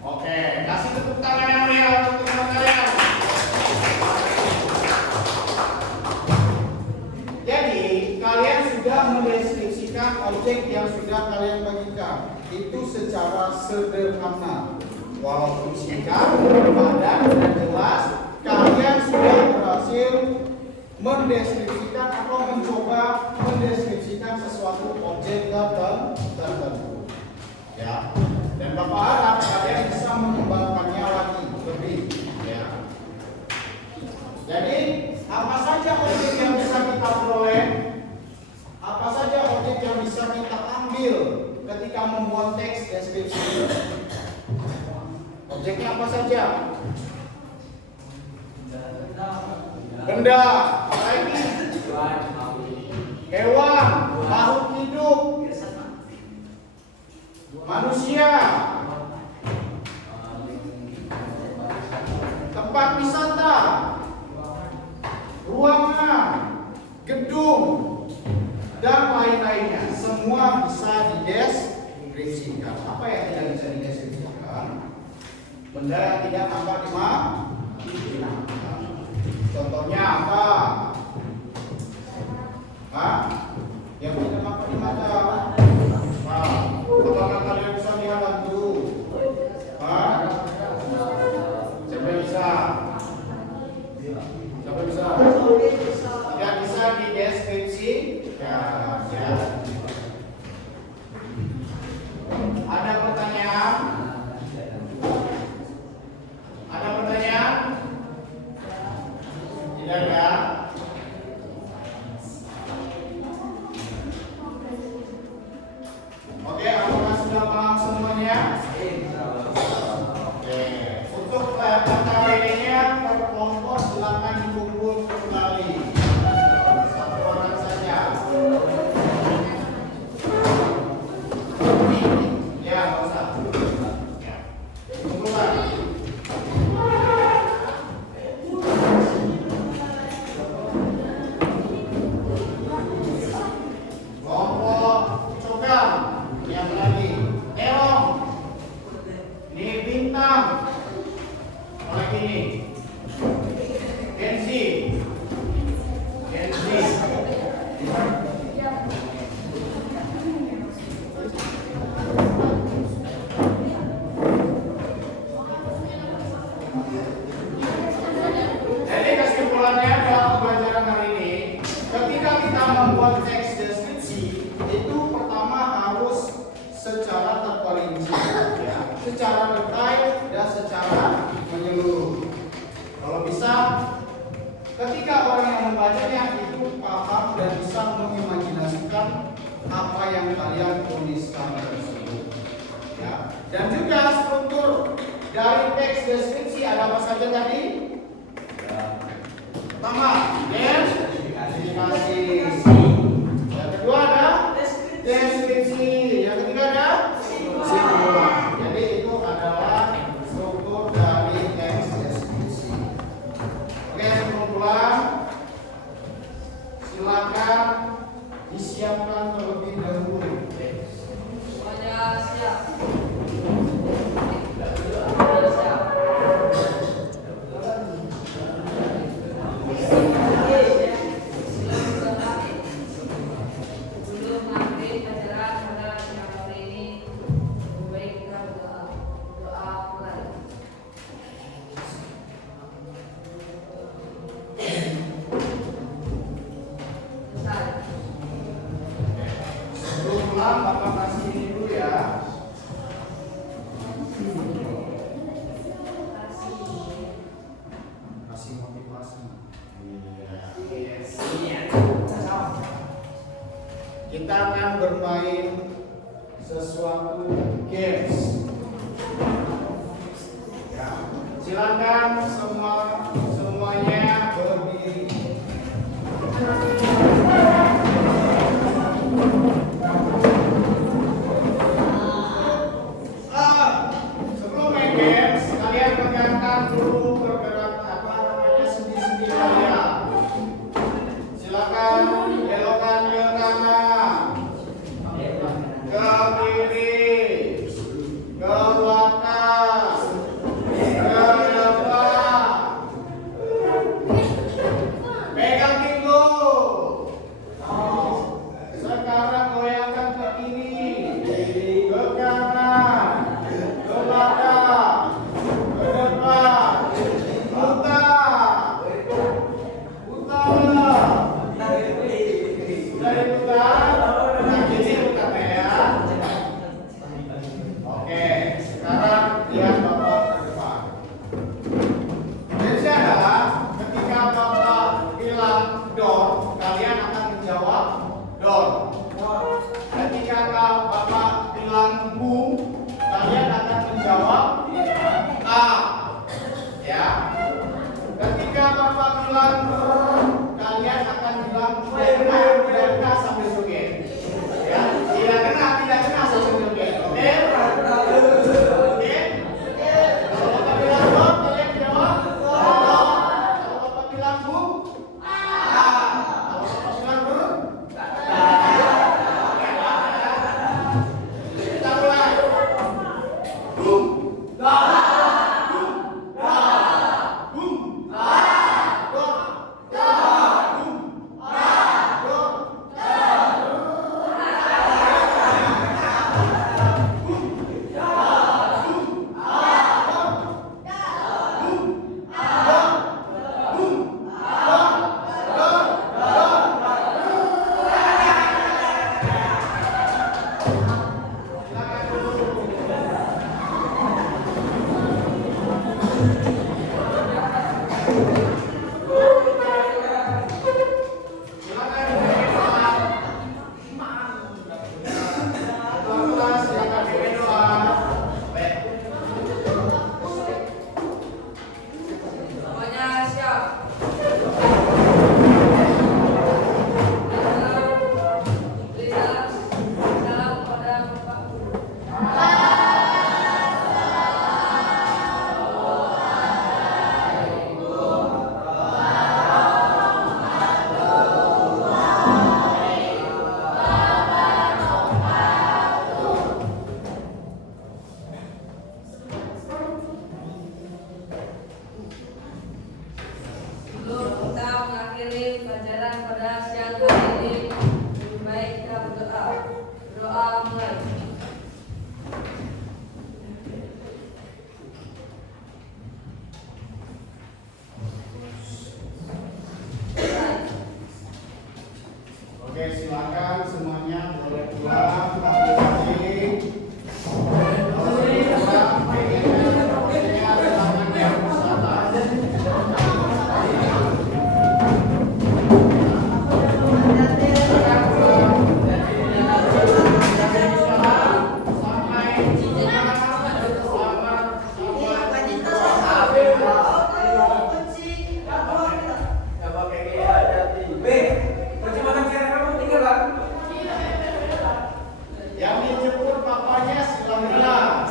Oke, kasih tepuk tangan yang meriah untuk teman kalian. Jadi, kalian sudah mendeskripsikan objek yang sudah kalian bagikan. Itu secara sederhana. Walaupun singkat, padat, dan jelas, kalian sudah berhasil mendeskripsikan atau mencoba mendeskripsikan sesuatu objek tertentu. Ya. Dan Bapak harap kalian bisa mengembangkannya lagi lebih. Ya. Jadi, apa saja objek yang bisa kita peroleh? Apa saja objek yang bisa kita ambil ketika membuat teks deskripsi? Objeknya apa saja? Benda, apalagi? Hewan, makhluk hidup, manusia, tempat wisata, ruangan, gedung, dan lain-lainnya. Semua bisa dideskripsikan. Apa yang tidak bisa dideskripsikan? Benda yang tidak nampak di mata. Contohnya apa? Hah? Yang tidak nampak di mata. Nah, apakah kalian bisa lihat hantu? Hah? Siapa yang bisa? Siapa bisa? Tidak bisa dideskripsi. Ya. Ada pertanyaan? Ada pertanyaan? Tidak ya? Oke, apakah sudah paham semuanya? Oke, untuk kata lainnya per kelompok silakan dikumpul kembali. Satu orang saja. Ya, nggak usah. Ya, kumpulkan. Kelompok cokam. Yang lagi terong, ini bintang, apalagi ini Gensi. Jadi kesimpulannya dalam pelajaran hari ini, ketika kita membuat teks deskripsi, itu pertama harus secara terperinci, ya, secara detail dan secara menyeluruh. Kalau bisa, ketika orang yang membacanya itu paham dan bisa mengimajinasikan apa yang kalian tuliskan tersebut. Ya. Dan juga struktur dari teks deskripsi ada apa saja tadi? Pertama, deskripsi. Yang kedua ada deskripsi. Yang ketiga ada kesimpulan. Jadi itu adalah struktur dari teks deskripsi. Oke, kesimpulan. Silakan disiapkan terlebih dahulu. Semuanya siap. Sebelum pulang, Bapak kasih ini dulu ya. Kasih motivasi. Kita akan bermain sesuatu games. Ya. Silakan semuanya berdiri. Sebelum main games, kalian pegangkan dulu sendi-sendi kalian. Silakan belokkan ke kanan, ke kiri, ke belakang. Silakan berdoa. Ketua kelas silakan berdoa. Semuanya siap. Salam pada Bapak Guru. Sebelum kita mengakhiri pelajaran pada siang hari ini, lebih baik kita berdoa. Berdoa mulai. Oke, silakan semuanya boleh pulang masing-masing. Kalau sudah pulang, pengennya posisinya tangan yang bersama. Silakan pulang. Sampai yang dijemput papanya silakan.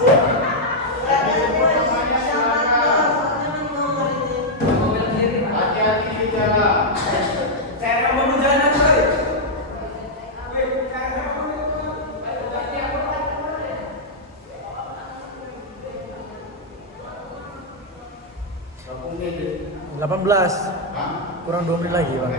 Yang dijemput papanya silakan. Hati-hati di jalan. Berapa menit? 18 Hah? kurang 2 menit lagi, Bang.